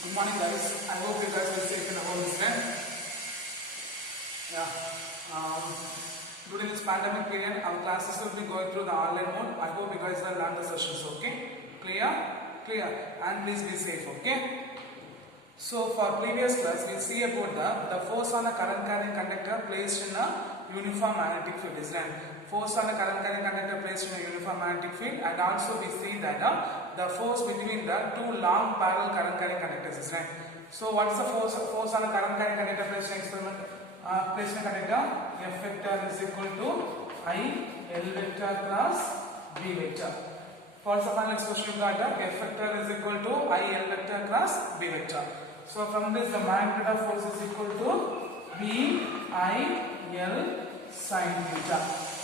Good morning, guys. I hope you guys are safe in the home this time. Yeah. During this pandemic period, our classes will be going through the online mode. I hope you guys will learn the sessions. Okay? Clear? Clear. And please be safe. Okay? So for previous class, we see about the force on a current carrying conductor placed in a uniform magnetic field is right. Force on a current carrying conductor placed in a uniform magnetic field, and also we see that the force between the two long parallel current carrying conductors is right. So what is the force on a current carrying conductor placed in experiment placed in a conductor? F vector is equal to I L vector cross B vector. For the final expression we got F vector is equal to I L vector cross B vector. So from this the magnitude of force is equal to B I L sin theta.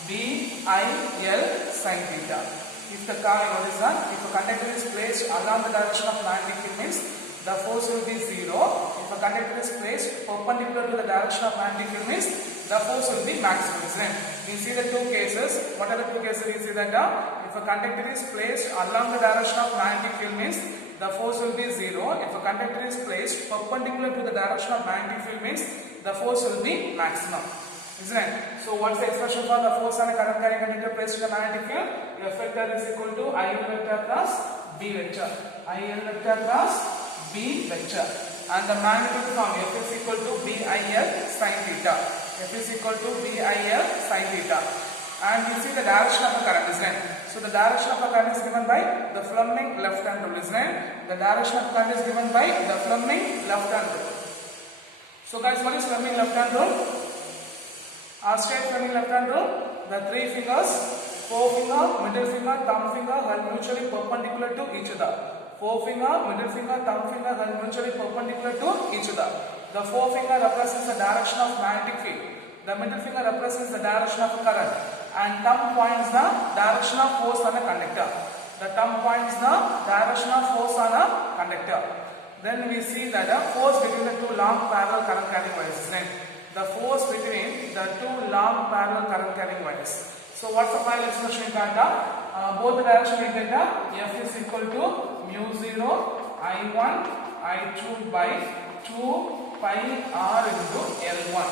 B I L sin theta. If the if a conductor is placed along the direction of magnetic field means the force will be 0. If a conductor is placed perpendicular to the direction of magnetic field means the force will be maximum. We see the two cases. What are the two cases? We see that if a conductor is placed along the direction of magnetic field means the force will be 0. If a conductor is placed perpendicular to the direction of magnetic field means the force will be maximum. Isn't it? So what's the expression for the force on a current carrying conductor placed in the magnetic field? F vector is equal to I L vector cross B vector. I L vector cross B vector. And the magnitude form F is equal to B I L sin theta. F is equal to B I L sin theta. And we see the direction of the current, isn't it? So the direction of the current is given by the Fleming left hand rule, isn't it? The direction of the current is given by the Fleming left hand rule. So guys, what is Fleming left hand rule? State Fleming left hand rule. The three fingers, forefinger, middle finger, thumb finger are mutually perpendicular to each other. Forefinger, middle finger, thumb finger are mutually perpendicular to each other. The forefinger represents the direction of magnetic field. The middle finger represents the direction of current. And thumb points the direction of force on a conductor. The thumb points the direction of force on a conductor. Then we see that the force between the two long parallel current carrying wires is named. The force between the two long parallel current carrying wires. So what's the final expression in that? Both the direction we get F is equal to mu 0 I1 I2 by 2 pi r into L1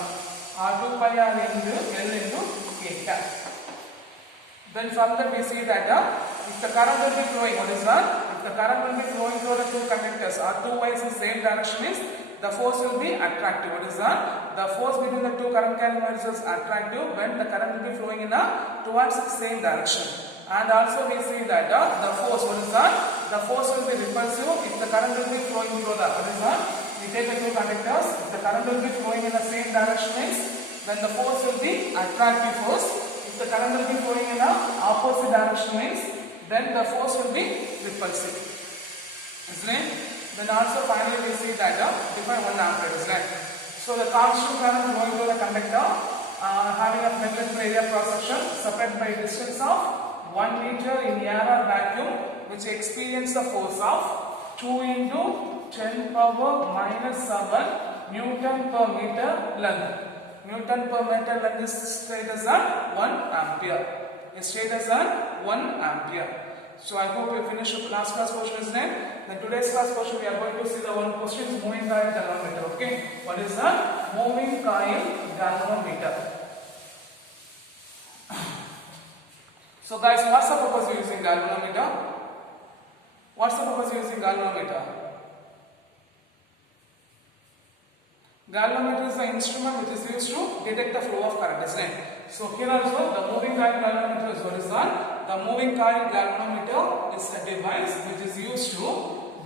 or 2 pi r into L into theta. Then from that we see that if the current will be flowing, what is that? If the current will be flowing through the two conductors or two wires in the same direction means the force will be attractive. What is that? The force between the two current carrying wires is attractive when the current will be flowing in towards the same direction. And also we see that the force, what is that? The force will be repulsive if the current will be flowing through the, what is that? We take the two conductors, if the current will be flowing in the same direction means then the force will be attractive force. If the current will be flowing in the opposite direction means then the force will be repulsive. Isn't it? Then also finally we see that define 1 ampere, isn't it? So the constant current flowing through the conductor having a negligible area cross section separated by a distance of 1 meter in air or vacuum which experience the force of 2 into 10 power minus 7 Newton per meter length. Newton per meter length is stated as 1 ampere. Is stated as 1 ampere. So I hope you finished the last class portion is named. Then today's class portion we are going to see the one question is moving coil galvanometer. Okay, what is the moving coil galvanometer? So guys, what's the purpose of using galvanometer? What's the purpose of using galvanometer? Galvanometer is the instrument which is used to detect the flow of current, isn't it? So here also the moving coil galvanometer is what is that? The moving coil galvanometer is a device which is used to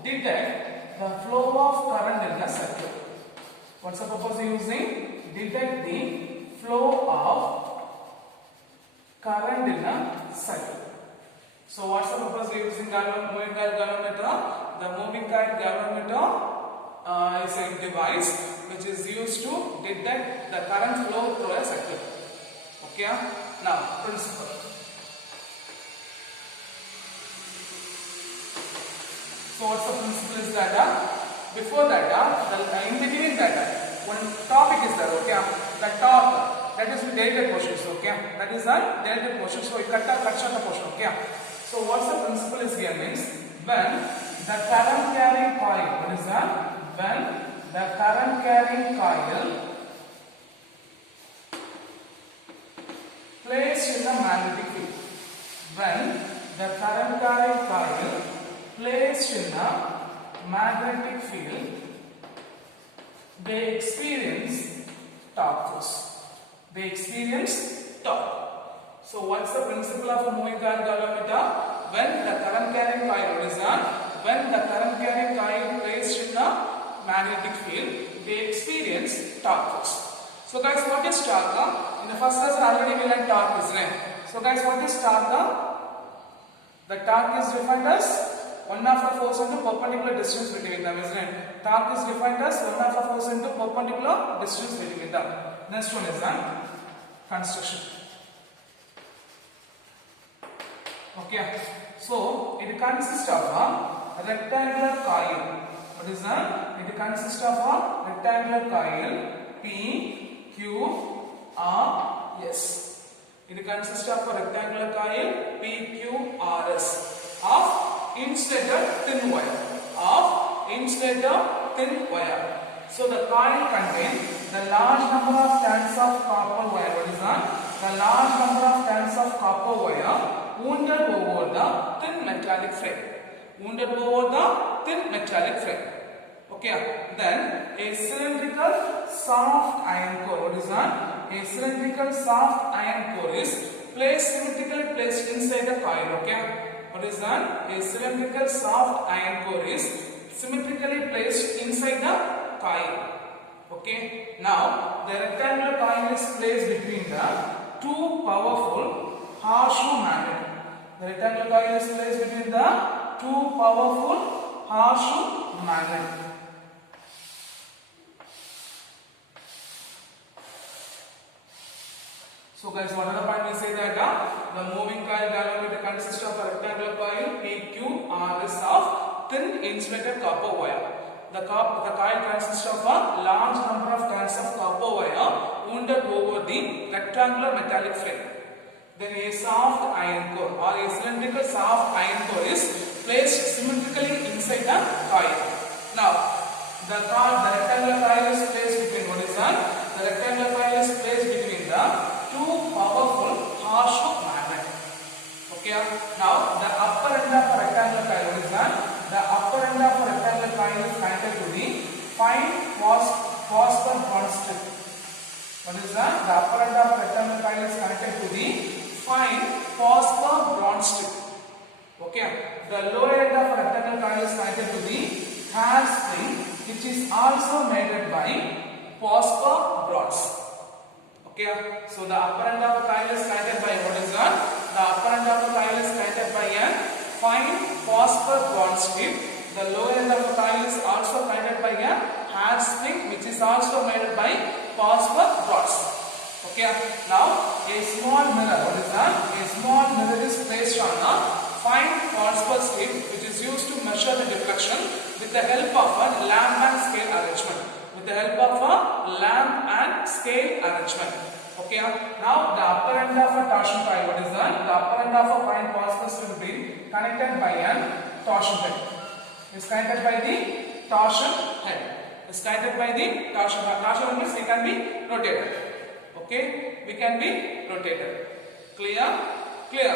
detect the flow of current in a circuit. What's the purpose of using? Detect the flow of current in a circuit. So what's the purpose of using moving coil galvanometer? The moving coil galvanometer is a device which is used to detect the current flow through a circuit. Okay, now principle. So what's the principle is that before that in between that one topic is there, okay, the top that is the deleted portions, okay, that is the deleted portion. So we cut short the portion, okay. So what's the principle is here means when the current carrying coil, what is that? When the current carrying coil placed in the magnetic field. When the current carrying coil placed in the magnetic field, they experience torque force. They experience torque. So what's the principle of a moving coil galvanometer? When the current carrying coil is on, when the current carrying coil placed in the magnetic field, they experience torque force. So guys, what is torque? In the first lesson already we learned torque, isn't it? So guys, what is torque? The torque is defined as one of the force into perpendicular distance between them, isn't it? Torque is defined as one of the force into perpendicular distance between them. Next one is construction. Okay, so it consists of a rectangular coil. What is that? It consists of a rectangular coil P, Q, R, S. It consists of a rectangular coil P, Q, R, S of insulated thin wire. Of insulated thin wire. So the coil contains the large number of strands of copper wire. What is that? The large number of strands of copper wire wounded over the thin metallic frame. Wounded over the thin metallic frame. Okay. Then a cylindrical soft iron core. What is that? A cylindrical soft iron core is symmetrically placed inside the coil. Okay. What is that? A cylindrical soft iron core is symmetrically placed inside the coil. Okay. Now the rectangular coil is placed between the two powerful horseshoe magnets. The rectangular coil is placed between the two powerful horseshoe magnets. So guys, what are the point we say that the moving coil galvanometer consists of a rectangular coil PQRS of thin insulated copper wire. The coil consists of a large number of strands of copper wire wounded over the rectangular metallic frame. Then a soft iron core or a cylindrical soft iron core is placed symmetrically inside the coil. Now, the rectangular coil is placed between, what is that? The rectangular coil is placed between the two powerful horseshoe magnets. Okay. Now, the upper end of a rectangular coil, what is that? The upper end of a rectangular coil is connected to the fine phosphor bronze strip. What is that? The upper end of a rectangular coil is connected to the fine phosphor bronze strip. Okay. The lower end of a rectangular coil is connected to the hair spring, which is also made by phosphor bronze. Okay. So the upper end of a coil is connected by, what is that? The upper end of a coil is connected by a fine phosphor bronze strip. The lower end of the coil is also connected by a hair spring, which is also made by phosphor bronze. Okay. Now a small mirror. What is that? A small mirror is placed on a fine phosphor strip, which is used to measure the deflection with the help of a lamp and scale arrangement. With the help of a lamp and scale arrangement. Okay. Now the upper end of a torsion coil. What is that? The upper end of a fine phosphor strip will be connected by a torsion head. Is connected by the torsion head. Is connected by the torsion head. Torsion means it can be rotated. Okay. We can be rotated. Clear? Clear.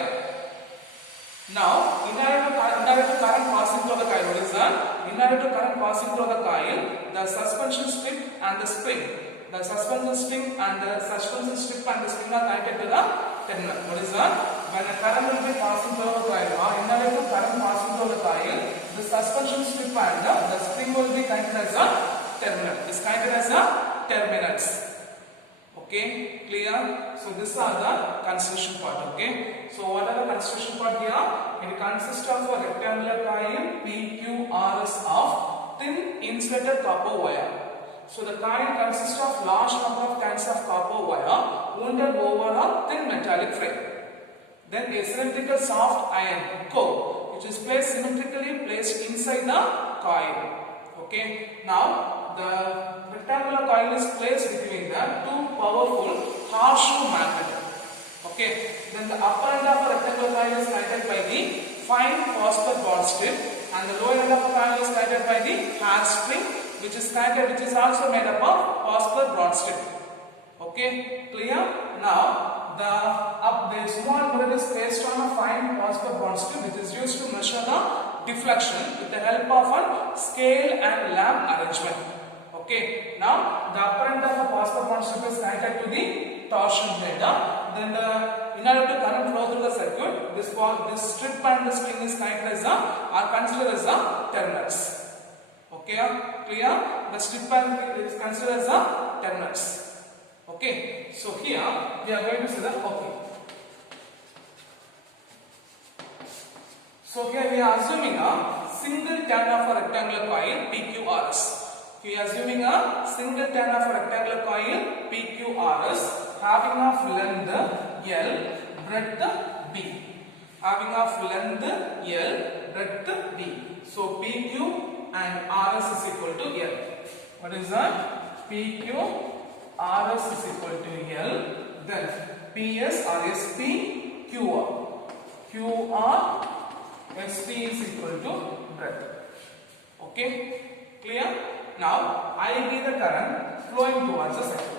Now, in order to current passing through the coil, what is that? In order to current passing through the coil, the suspension strip and the spring. The suspension string and the suspension strip and the spring are connected to the terminal. What is that? When a current will be passing through the coil, or in order to current passing through the coil, the suspension strip and the spring will be connected as a terminal. Is connected as a terminals. Okay, clear? So these are the construction part. Okay. So what are the construction part here? It consists of a rectangular coil PQRS of thin insulated copper wire. So the coil consists of large number of strands of copper wire wounded over a thin metallic frame. Then a cylindrical soft iron core, which is symmetrically placed inside the coil. Okay. Now the rectangular coil is placed between the two powerful horseshoe magnets. Okay. Then the upper end of the rectangular coil is connected by the fine phosphor bond strip, and the lower end of the panel is connected by the hairspring, which is also made up of phosphor bond strip. Okay, clear? Now the small mirror is placed on a fine phosphor bond strip, which is used to measure the deflection with the help of a scale and lamp arrangement. Okay, now the upper end of the phosphor bond strip is connected to the torsion blade. Then in order to current flow through the circuit, this strip and the string is connected as are considered as the terminals. Okay, clear? The strip and is considered as the terminals. Okay, so here we are going to see the So here we are assuming a single turn of a rectangular coil PQRS. We are assuming a single turn of a rectangular coil PQRS having of length L, breadth B. Having of length L, breadth B. So PQ and RS is equal to L. What is that? PQ RS is equal to L. Then PS or SP QR. QR SP is equal to breadth. Okay, clear? Now I be the current flowing towards the circuit.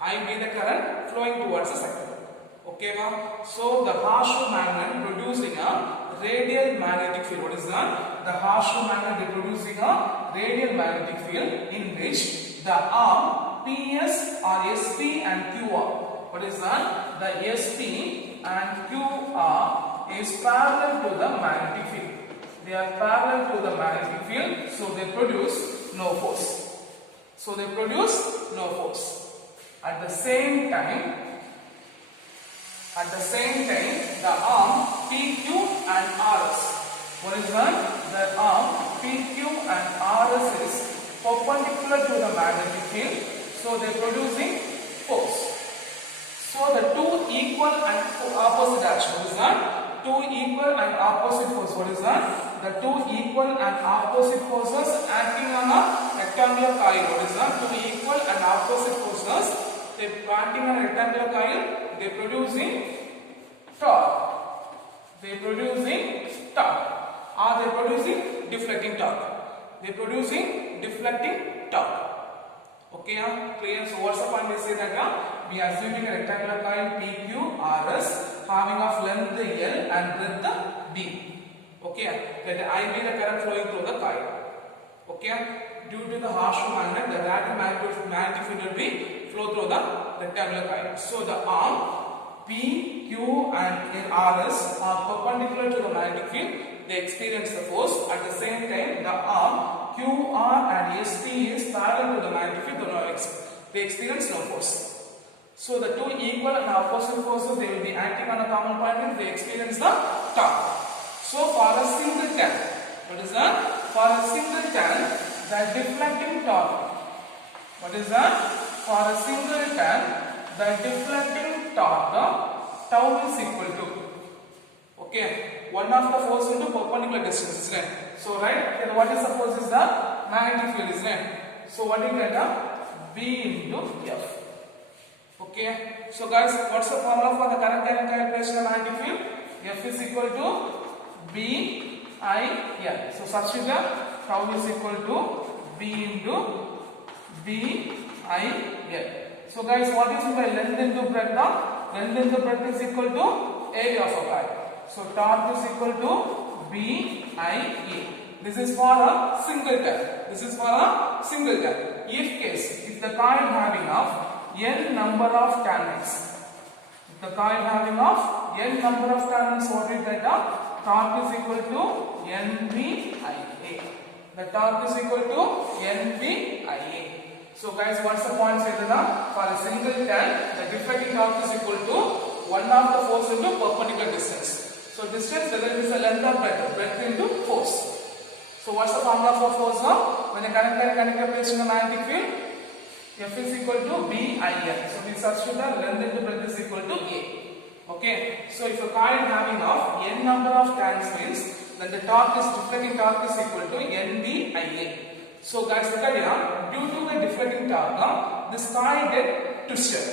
I be the current flowing towards the circuit. Okay, now so the horseshoe magnet producing a radial magnetic field. What is that? The horseshoe magnet is producing a radial magnetic field in which the arm PS or SP and QR. What is that? The SP and QR is parallel to the magnetic field. They are parallel to the magnetic field, so they produce no force. So they produce no force. At the same time, the arm PQ and RS. What is that? The arm PQ and RS is perpendicular to the magnetic field, so they are producing force. So the two equal and opposite action. What is that? Two equal and opposite force. What is that? The two equal and opposite forces acting on a rectangular coil. What is that? Two equal and opposite forces. They acting on a rectangular coil. They producing torque. They producing torque. Or they producing deflecting torque. They producing deflecting torque. Okay, clear? So what's the point? We say that we are assuming a rectangular coil PQRS having of length L and breadth B. Okay, let I be the current flowing through the coil. Okay, due to the horseshoe magnet, the radial magnetic field will be flow through the rectangular coil. So the arm P, Q and RS are perpendicular to the magnetic field. They experience the force. At the same time, the arm QR and SP is parallel to the magnetic field. They experience no force. So the two equal and opposite forces, they will be acting on a common point and they experience the torque. So for a single turn, what is that? For a single turn, the deflecting torque. What is that? For a single turn, the deflecting torque, tau is equal to, okay, one of the force into perpendicular distance, isn't it? So right, here what is the force is the magnetic field, isn't it? So what do you get? B into F. Okay, so guys, what's the formula for the current calculation of magnetic field? F is equal to B I L. So substitute that, tau is equal to B into B I L. So guys, what is by length into breadth? Length into breadth is equal to area of a coil. So torque is equal to B I A. This is for a single turn. This is for a single turn. If the coil having of n number of tangents, the coil having of n number of tangents, what is that? Torque is equal to NBIA. The torque is equal to NBIA. So guys, what's the point say that for a single turn, the deflecting torque is equal to one of the force into perpendicular distance. So distance, whether it is a length or breadth into force. So what's the formula for force now? When a conductor placed in a magnetic field, F is equal to BIL. So we substitute the length into breadth is equal to A. Okay. So if a coil having of n number of turns means then the torque is deflecting torque is equal to NBIA. So guys, look at here. Due to the deflecting torque, this coil get twisted.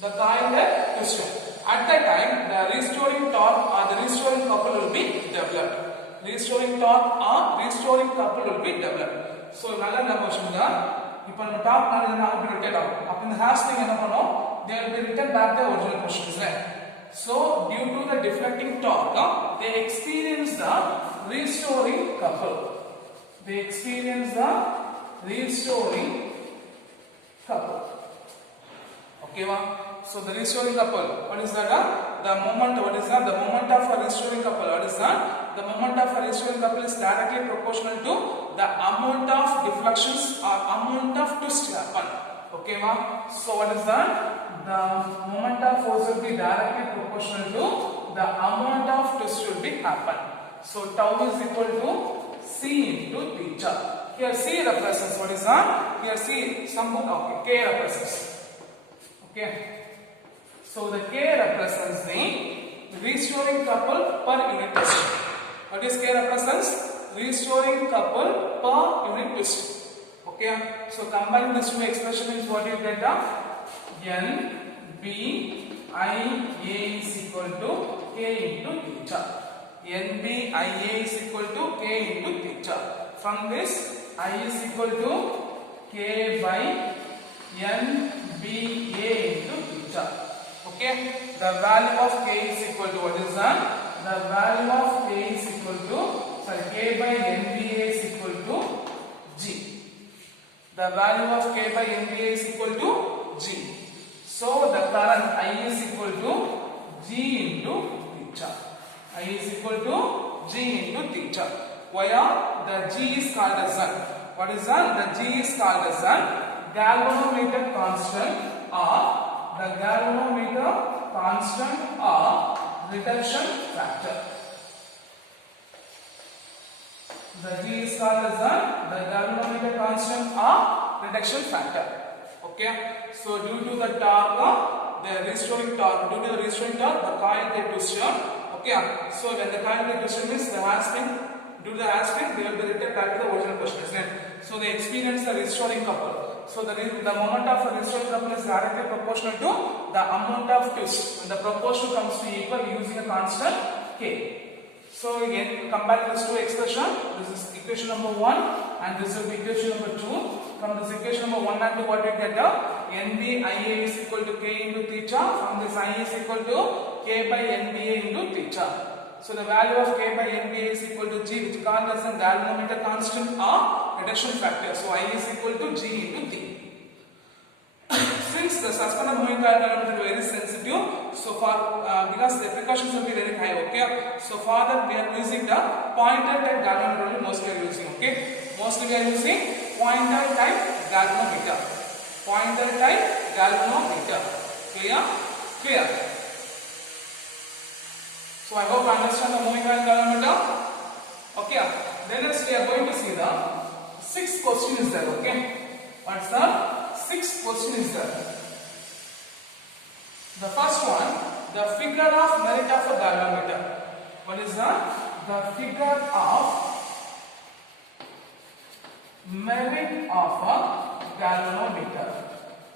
The coil get twisted. At that time, the restoring torque or the restoring couple will be developed. Restoring torque or restoring couple will be developed. So, nalla nama vachunga. Ipo nama torque nalla nama rotate agum. Appo indha hash thing enna pannom? They will be written back the original questions, right? So, due to the deflecting torque, they experience the restoring couple. They experience the restoring couple. Okay, ma? So the restoring couple, what is that? The moment, what is that? The moment of a restoring couple, what is that? The moment of a restoring couple is directly proportional to the amount of deflections or amount of twist happen. Okay, ma? So what is that? The moment of force will be directly proportional to the amount of twist will be happen. So tau is equal to C into theta. Here C represents, what is that? Here C, some book, okay, K represents. Okay. So the K represents the restoring couple per unit twist. What is K represents? Restoring couple per unit twist. Okay. So combining these two expressions, what you get? N B I A is equal to K into theta. N B I A is equal to K into theta. From this, I is equal to K by N B A into theta. Okay, the value of K is equal to what is that? The value of K is equal to, sorry, K by NBA is equal to G. The value of K by NBA is equal to G. So the current I is equal to G into theta. I is equal to G into theta. Where the G is called as an, what is that? The G is called as an galvanometer constant or the galvanometer constant or reduction factor. The G is called as the galvanometer constant or reduction factor. Okay. So due to the torque, the restoring torque, due to the restoring torque, the coil get twisted. Okay. So when the coil get twisted means the hair spring, due to the hair spring, they will be returned back to the original question, isn't it? So they experience the restoring couple. So the moment of a restoring couple is directly proportional to the amount of twist. When the proportion comes to equal using a constant K. So again, combine these two expressions. This is equation number 1 and this will be equation number 2. From this equation number 1 and 2, what we get? NBIA is equal to K into theta. From this I is equal to K by NBA into theta. So the value of K by NBA is equal to G, which is called as a galvanometer constant or reduction factor. So I is equal to G into T. Since the suspended moving coil galvanometer is very sensitive, so for because the precautions will be very high, okay. So for that we are using the pointer type galvanometer mostly we are using, okay. Mostly we are using pointer type galvanometer. Pointer type galvanometer. Clear? Clear. So I hope you understand the moving coil galvanometer. Okay. Then next we are going to see the sixth question is there. Okay. What's the sixth question is there? The first one, the figure of merit of a galvanometer. What is that? The figure of merit of a galvanometer.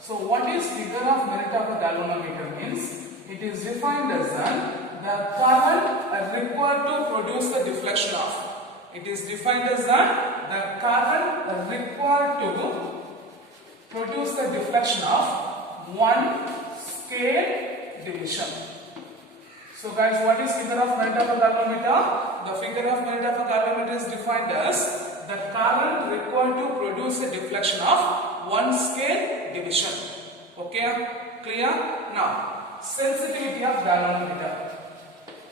So what is figure of merit of a galvanometer means? It is defined as the current required to produce the deflection of. It is defined as the current required to produce the deflection of one scale division. So guys, what is figure of merit of a galvanometer? The figure of merit of a galvanometer is defined as the current required to produce a deflection of one scale division. Okay, clear? Now, sensitivity of galvanometer.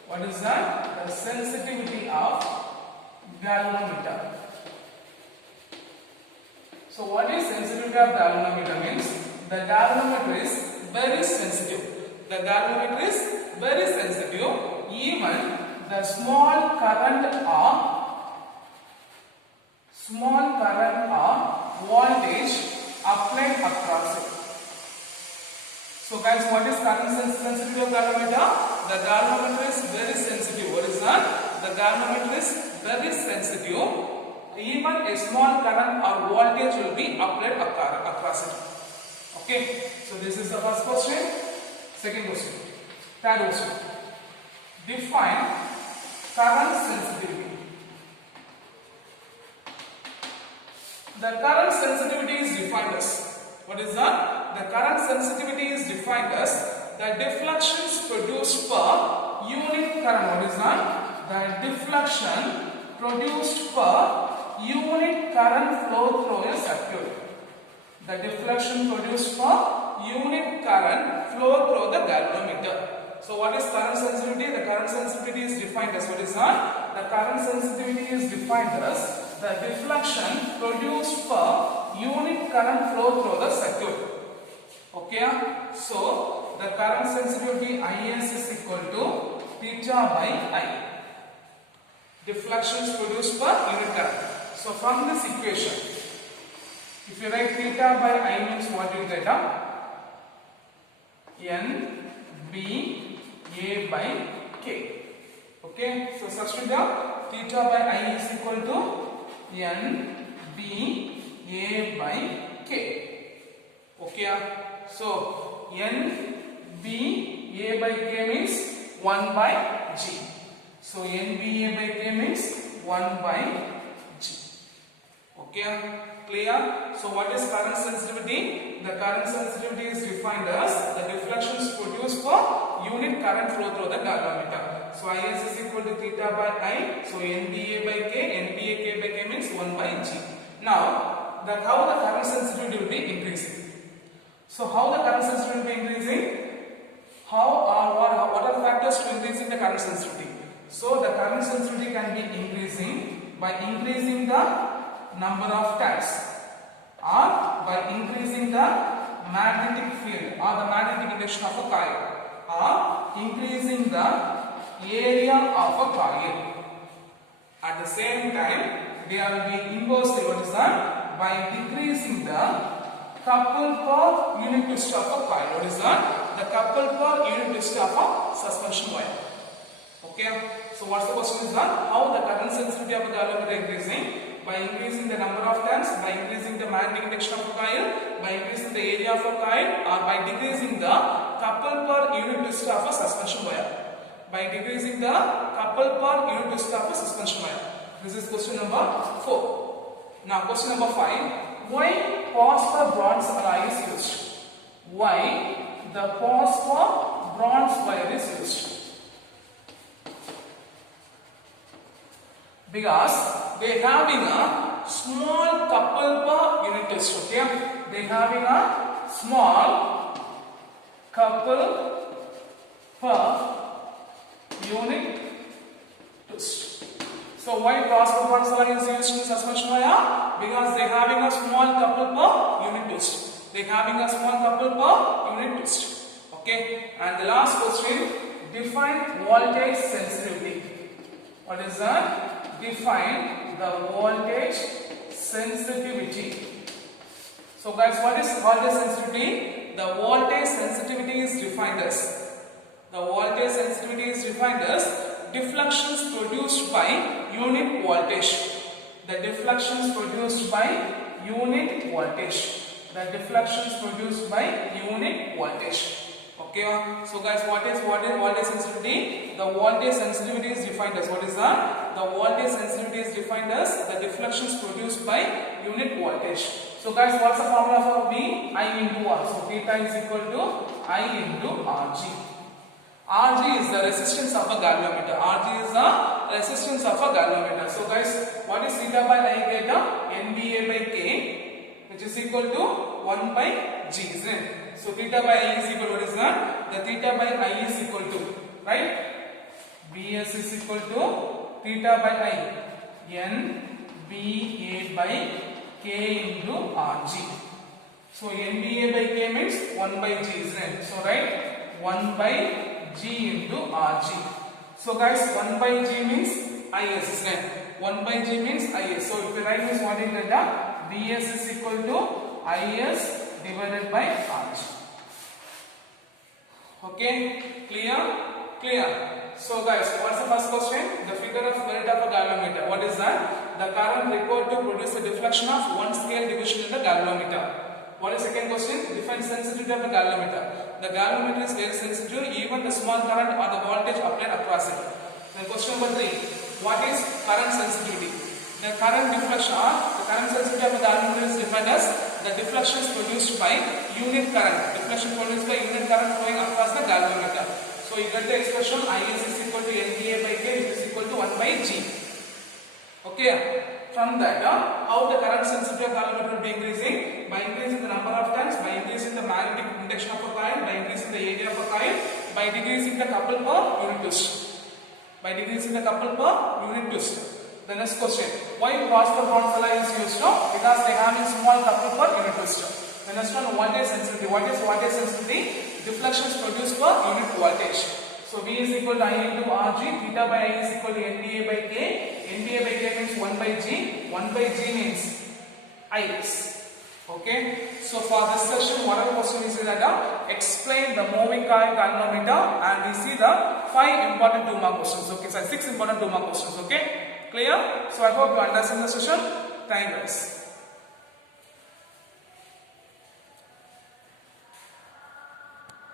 What is that? The sensitivity of galvanometer. So what is sensitivity of galvanometer means? The galvanometer is very sensitive. The galvanometer is very sensitive. Even the small current or voltage applied across it. So guys, what is current sensitivity of galvanometer? The galvanometer is very sensitive. What is that? The galvanometer is very sensitive. Even a small current or voltage will be applied across it. Okay. So this is the first question. Second question. Third question. Define current sensitivity. The current sensitivity is defined as, what is that? The current sensitivity is defined as the deflections produced per unit current. What is that? The deflection produced per unit current flow through a circuit. The deflection produced per unit current flow through the galvanometer. So what is current sensitivity? The current sensitivity is defined as, what is that? The current sensitivity is defined as the deflection produced per unit current flow through the circuit. Okay, so the current sensitivity Is is equal to theta by I. Deflections produced per unit current. So from this equation, if you write theta by I means what you get? N B A by K. Okay, so substitute theta by I is equal to N B A by K. Okay, so N B A by K means 1 by G. So N B A by K means 1 by G. Okay, clear? So what is current sensitivity? The current sensitivity is defined as the deflections produced per unit current flow through the galvanometer. So Is is equal to theta by I. So NBA by K, NBA K by K means 1 by G. Now, how the current sensitivity will be increasing? So how the current sensitivity will be increasing? What are factors to increasing the current sensitivity? So the current sensitivity can be increasing by increasing the number of turns, or by increasing the magnetic field or the magnetic induction of a coil, or increasing the area of a coil. At the same time, they will be inversely, what is that? By decreasing the couple per unit twist of a coil. What is that? The couple per unit twist of a suspension wire. Okay, so what's the question is that? How the current sensitivity of a galvanometer increasing? By increasing the number of turns, by increasing the magnetic induction of a coil, by increasing the area of a coil, or by decreasing the couple per unit twist of a suspension wire. By decreasing the couple per unit twist of a suspension wire. This is question number 4. Now question number 5. Why phosphor bronze alloy is used? Why the phosphor bronze wire is used? Because they having a small couple per unit twist. Okay, they having a small couple per unit twist. So why phosphor bronze alloy is used in suspension wire? Because they having a small couple per unit twist. They having a small couple per unit twist. Okay, and the last question, define voltage sensitivity. What is that? Define the voltage sensitivity. So guys, what is voltage sensitivity? The voltage sensitivity is defined as, deflections produced by unit voltage. The deflections produced by unit voltage. Okay, so guys, what is voltage sensitivity? The voltage sensitivity is defined as, what is that? The voltage sensitivity is defined as the deflections produced by unit voltage. So guys, what's the formula for V? I into R. So theta is equal to I into Rg. Rg is the resistance of a galvanometer. So guys, what is theta by I get? NBA by K, which is equal to 1 by G, isn't it? So theta by I is equal to, what is that? The theta by I is equal to, right? Bs is equal to theta by I, NBA by K into Rg. So NBA by K means 1 by G, isn't it? So right, 1 by G into Rg. So guys, 1 by G means Is, isn't it? 1 by G means Is. So if you write this, what is that? Bs is equal to Is divided by Rg. Okay, clear? So guys, what's the first question? The figure of merit of a galvanometer. What is that? The current required to produce a deflection of 1 scale division in the galvanometer. What is second question? Define sensitivity of the galvanometer. The galvanometer is very sensitive, even the small current or the voltage applied across it. Then question number 3. What is current sensitivity? The current deflection or the current sensitivity of the galvanometer is defined as the deflections produced by unit current. Deflection produced by unit current flowing across the galvanometer. So you get the expression Is is equal to NDA by K, which is equal to 1 by G. Okay. From that, how the current sensitivity of galvanometer will be increasing? By increasing the number of turns, by increasing the magnetic induction of a coil, by increasing the area of a coil, by decreasing the couple per unit twist. By decreasing the couple per unit twist. The next question, why Vosper Bronzella is used? Because they have a small couple per unit twist. The next one, voltage sensitivity. What is voltage sensitivity? Deflections produced per unit voltage. So V is equal to I into Rg, theta by I is equal to NDA by K. NDA by K means 1 by G. 1 by G means Is. Okay. So for this session, whatever question is that explain the moving coil galvanometer, and we see the 5 important 2 mark questions. Okay, so 6 important 2 mark questions. Okay, clear? So I hope you understand the session. Thank you guys.